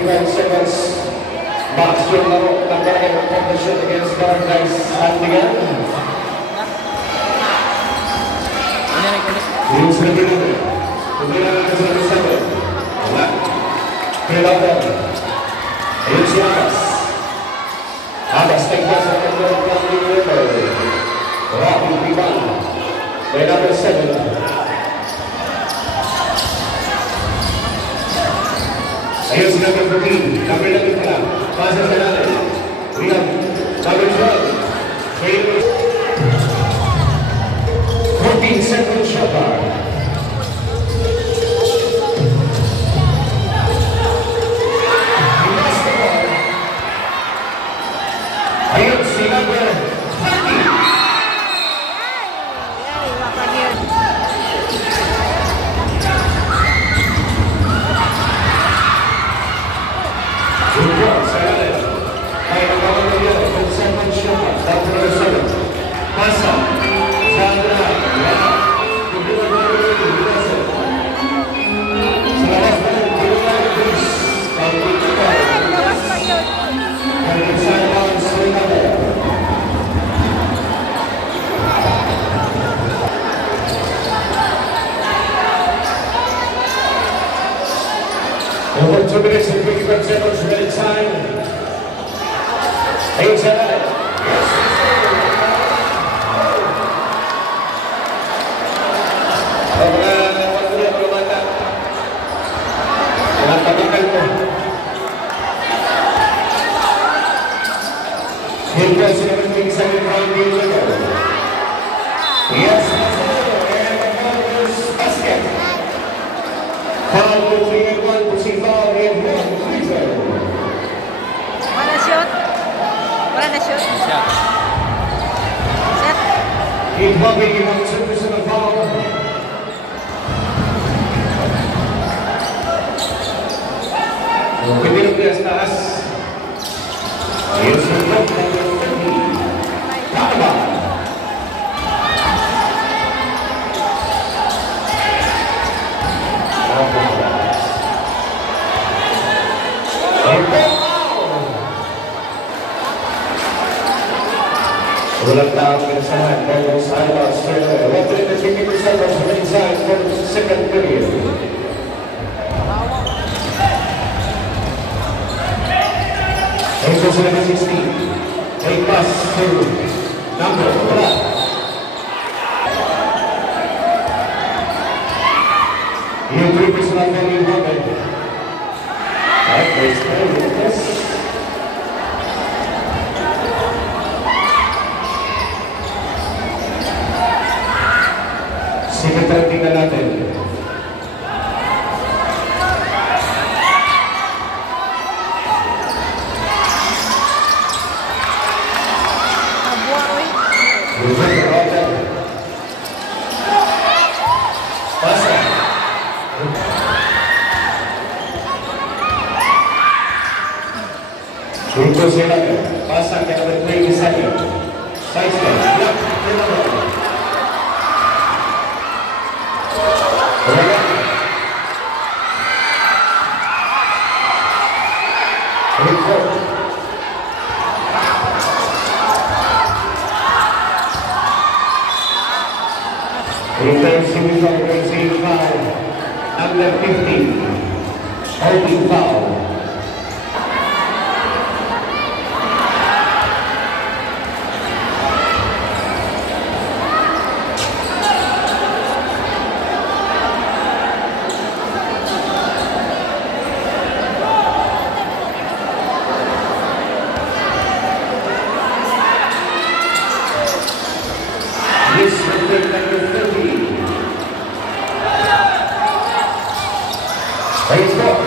55 seconds. Max yung laro ng Barangay competition against Barangay Sandigan. Yung sa natin. Tumira natin sa natin. Wala. Kailangan. Ayun si Abbas. Abbas nagpas ang kanyang pangling river. Rocky Piban. By number 7. Ayun si number 14. Number 11 pala. Pasa sa natin. We have number 12. 14 seconds shot bar. Ayun si number 30. Good job, Sarah. May nagawin na yun. 10 seconds shot. Down to number 7. Pasa. Sandra. Over 2 minutes and 55 seconds ready time. 8-7. Here goes the 17-second game ago. Yes, and the ball is basket. Foul with 3-1 to see foul in one freezer. Wala shoot? Wala na shoot? Shot. Set. Keep bumping him on 2% of foul. Pwede ng bias taas. Here's the block number 30. Takaba. Ulang tahun bersama Bangos Alba Australia. Waktu itu 50 seconds remaining time for the second period. Angels number 16. A pass to number 1. Yung 3 personal value moment. That was very good. Sige, tingnan natin. Pasa. Ito sila. Pasa kaya number 3 Sanya. Side step. Block. Defensive foul. Number 15. Holding foul. This will take number 30. Baseball.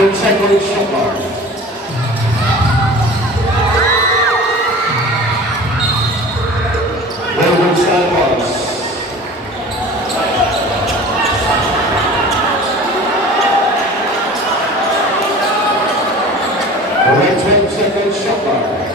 10-second shot clock. Melbourne Sandbox. Alright, 10-second shot clock.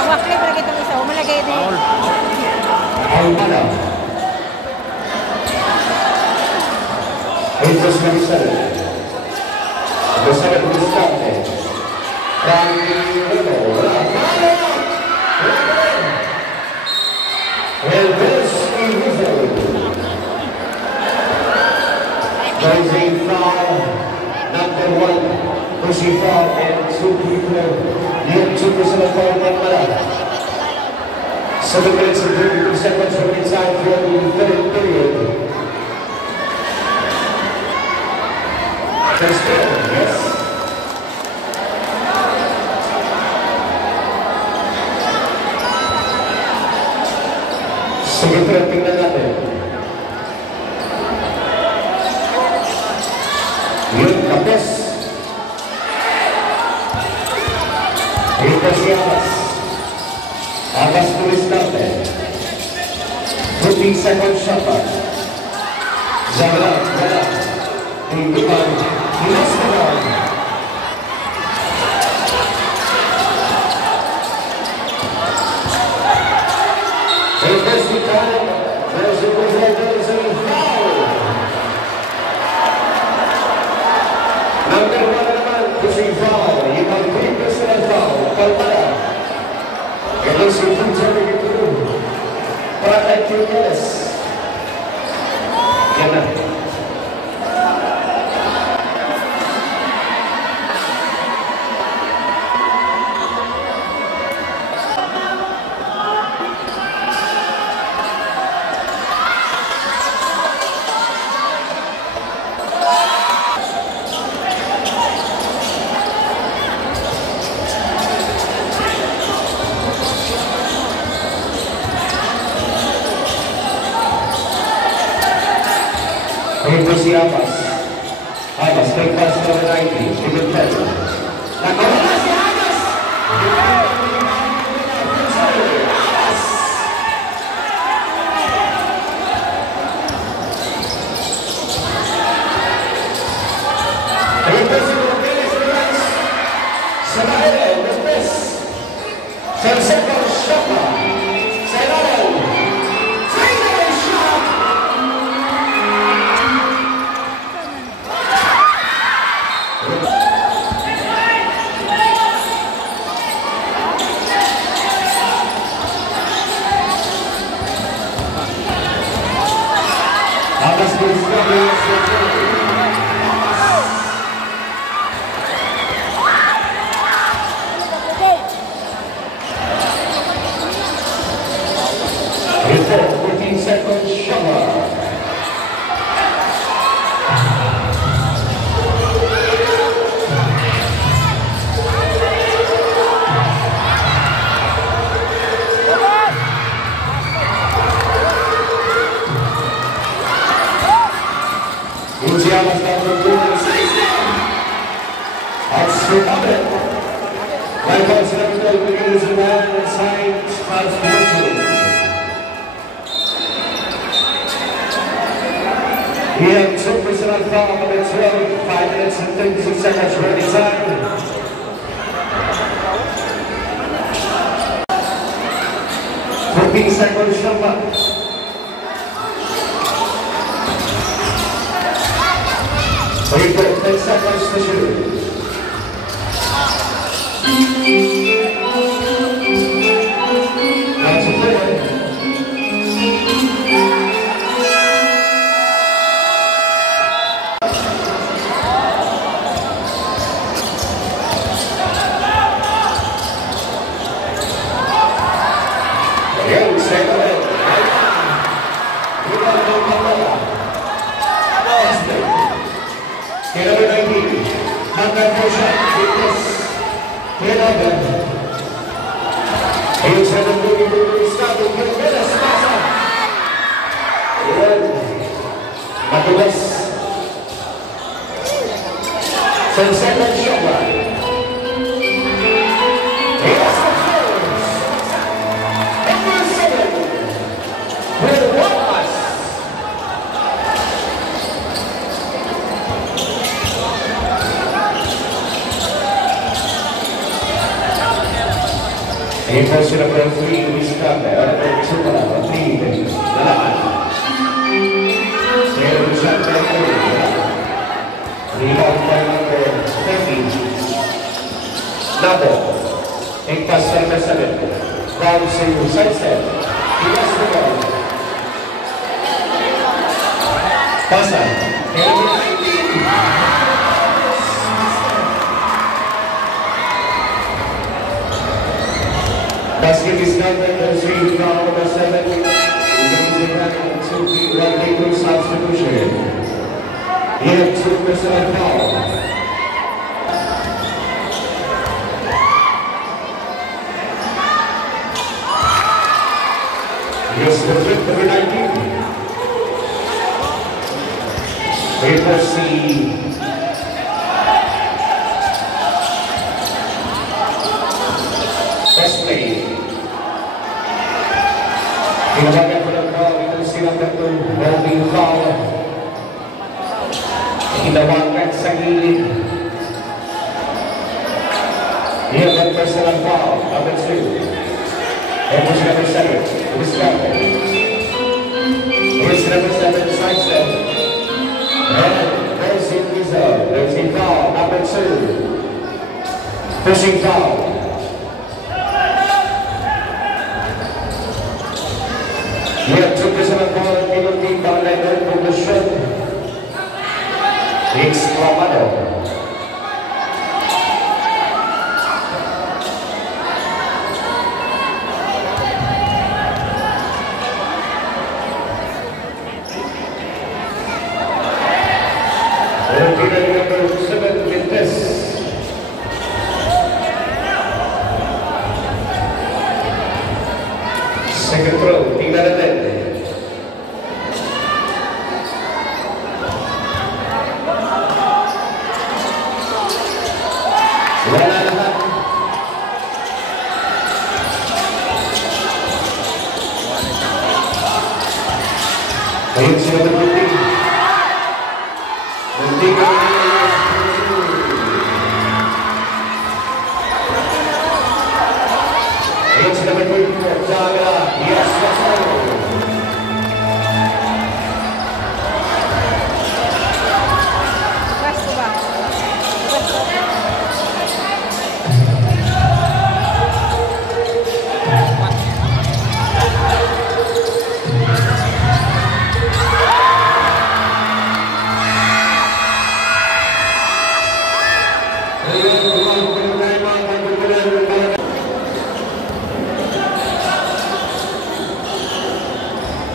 Hawak lang lagi itong isa. Umalagay din. Almada. Entres Marisol. Besar Cristante. Tranquilo. El best in Israel. Rising foul. Number 1. Pushing foul and 2 people. Yung 2% of foul ng Almada. 7 minutes and 32 seconds remaining time for the third period. First period, yes. Sige, pero tingnan natin. Yun, kapes. Ito si Abbas. Abbas Cristante. 15-second shot clock. Zara. Tingnan. Hilas na lang. There's the time. There's the result. There's a foul. Number 1 naman, pushing foul. Yung ang 3% foul. Palmada. Ito si Punjari Gito. Para kay QS. Yan na. Ito si Abbas. Abbas, take pass number 90. Give it 10. Nakawala si Abbas! Abbas! Ito si Morales Reyes. Sa baile, Lopez. Sa second shot. Sa ilalim. Final shot! Abbas Ito, 14-second shot. Ujiamas number 2 outstanding. Michael Senator begins the man and signs fast motion. He had 2% foul on the 12, 5 minutes and 36 seconds ready time. Second shot. Wait for 10 seconds to shoot. That's a play. Second. 19, Mangan Motion, Fitness, 11. Ayun sa nagbububulis natin, Gilbelas, Pasa. Ayan. Matulas. Sa second shot line. Yes, of course. Number 7. With Wallace. Ayun po si number 3, Luis Carme. Number 2 pala, 3, Lalaan. Meron siya rebound by number 13. Nabo. Take pass number 7. Down to sidestep. He lost the ball. Pasa. Number 19. Basket is number 3. Number 7. One legal substitution. Here, 2 personal foul. Here's the flip, number 19. Wait for C. First play. Tinawagan ko ng foul. Ito si number 2. Holding foul. Tinawagan sa gilid. Here, one personal foul. Number 2. And was number 7. Luis Carme. Here's number 7. Sidestep. And there's in reserve. There's in foul. Number 2. Pushing foul. Here, 2 personal foul. Penalty down line from the shot. Exclamado. Number 7, Vintes. Second throw, tingnan natin. Wala lahat. Ayun sila nagbuting. Muntik ka na. Ayun sila nagbuting. Saga. Yes, that's all.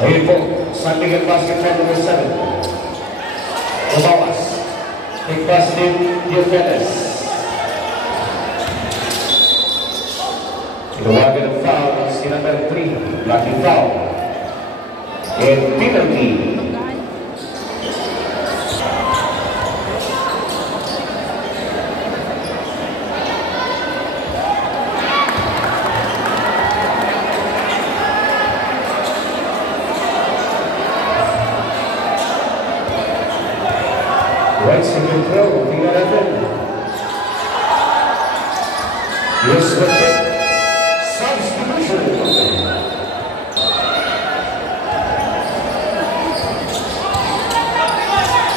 Ayun po, San Miguel Basketball number 7. Umawas. Take pass din, Gilbelas. Tinawagan ng foul, si number 3, blocking foul. And penalty. Right single throw, tingnan natin. Yes, the kick. Substitution.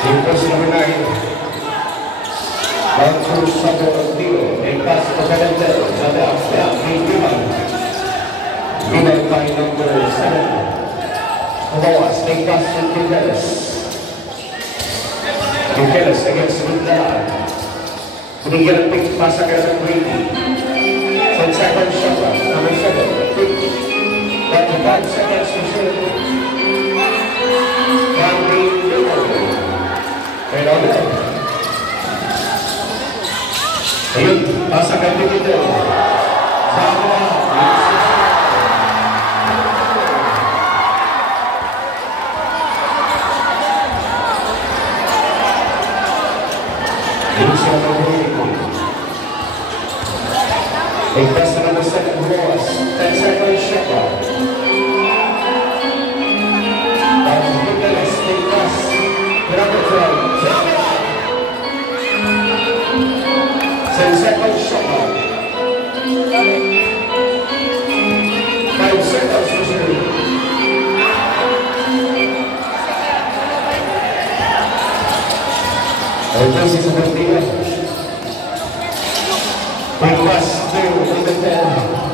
Team post number 9. Down to Sabo Tio. And pass to Calendel. Sabi ang staff, Pinay. Pinay by number 7. Umawas, take pass to Gilbelas. Gilbelas against Rudla. Binigyan ng pick, pasa ka sa Brady. So second shot, number 7. Pick. 5 seconds to shoot. Candy Little. And on that. Ayun, pasakan din ito. Sama. Ayun siya mag-uwi. Igpas na naman sa Buwas. 10 seconds siya pa. Tapos Nicholas, igpas. Grabe drive. Sama. 10 seconds siya pa. 5 seconds to shoot. Ayun si Sabantina. Igpas to number 10.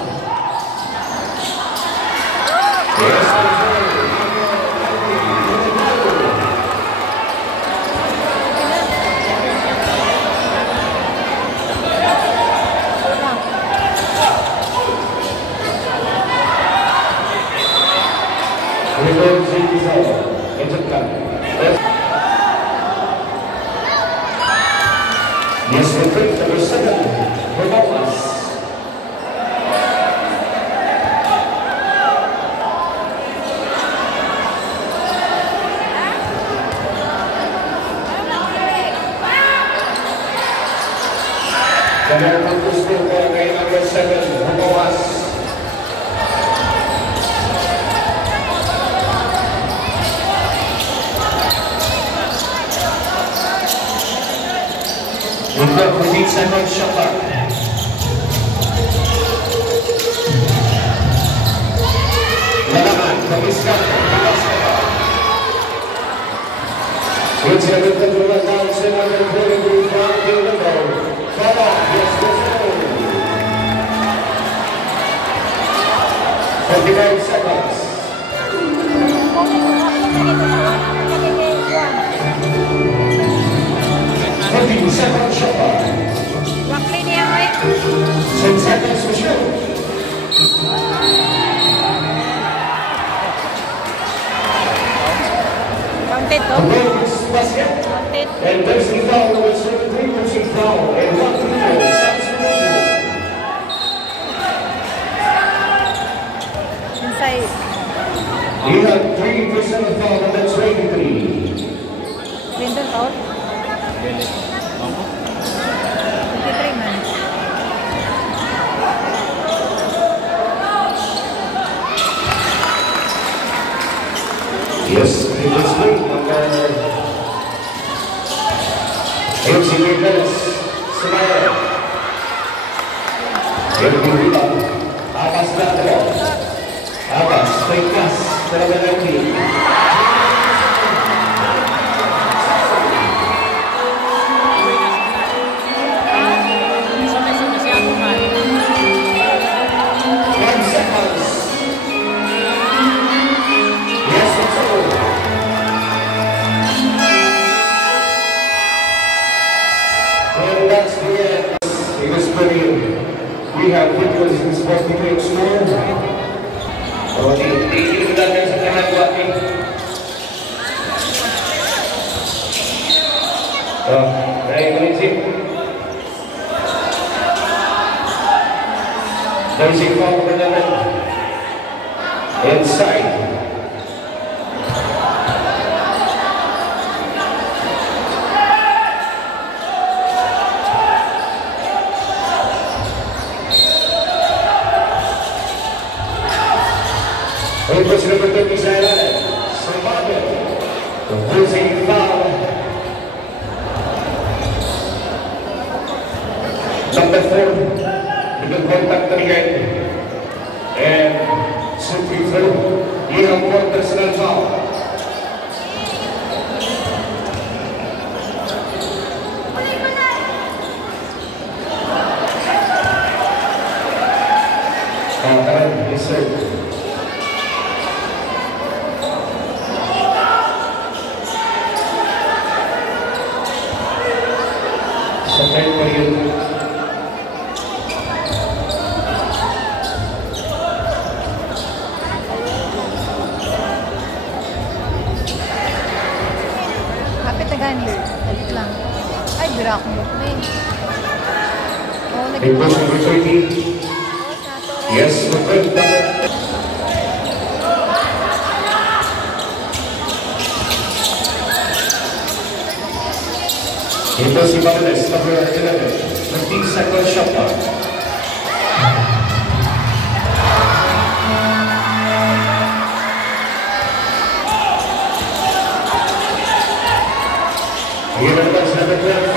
Yes, yes, the trick number 7, Romanas. The American Pistol for game number 7, Romanas. Untuk Budi Simon Shopper. Lalangan, Kapiskan, Kapiskan. Which have been the announcement of the Golden from the level. Follow, yes, let's go. 45 seconds. 15 seconds shot. 10 seconds to shoot. Counted to. The ball is basket. Counted. And there's the foul with 73% foul. And 1 to 4. Inside. You have 3% of foul, and that's 23. Clinton foul? 23 man. Yes, it was good. Ayun si Nicholas Sumaya. Ayun yung rebound. Akas na ito. Akas, Pagkas, talaga lagi. We have videos in supposed to take small. Okay, hindi kita lang sa kanal walking. Very amazing. Basic foul for the inside. Ayun po sila pagdating sa ilalim. Sabado. Losing foul. Number 4. With contact again. And simply through. You have 4 personal foul. Yes, sir. Second period. Kapit na gani. Alit lang. Ay, dira akong look na Oo, Big Boss number 30. Yes, good. Big Boss Ibanez, number 11. 15-second shot clock. Here comes number 12.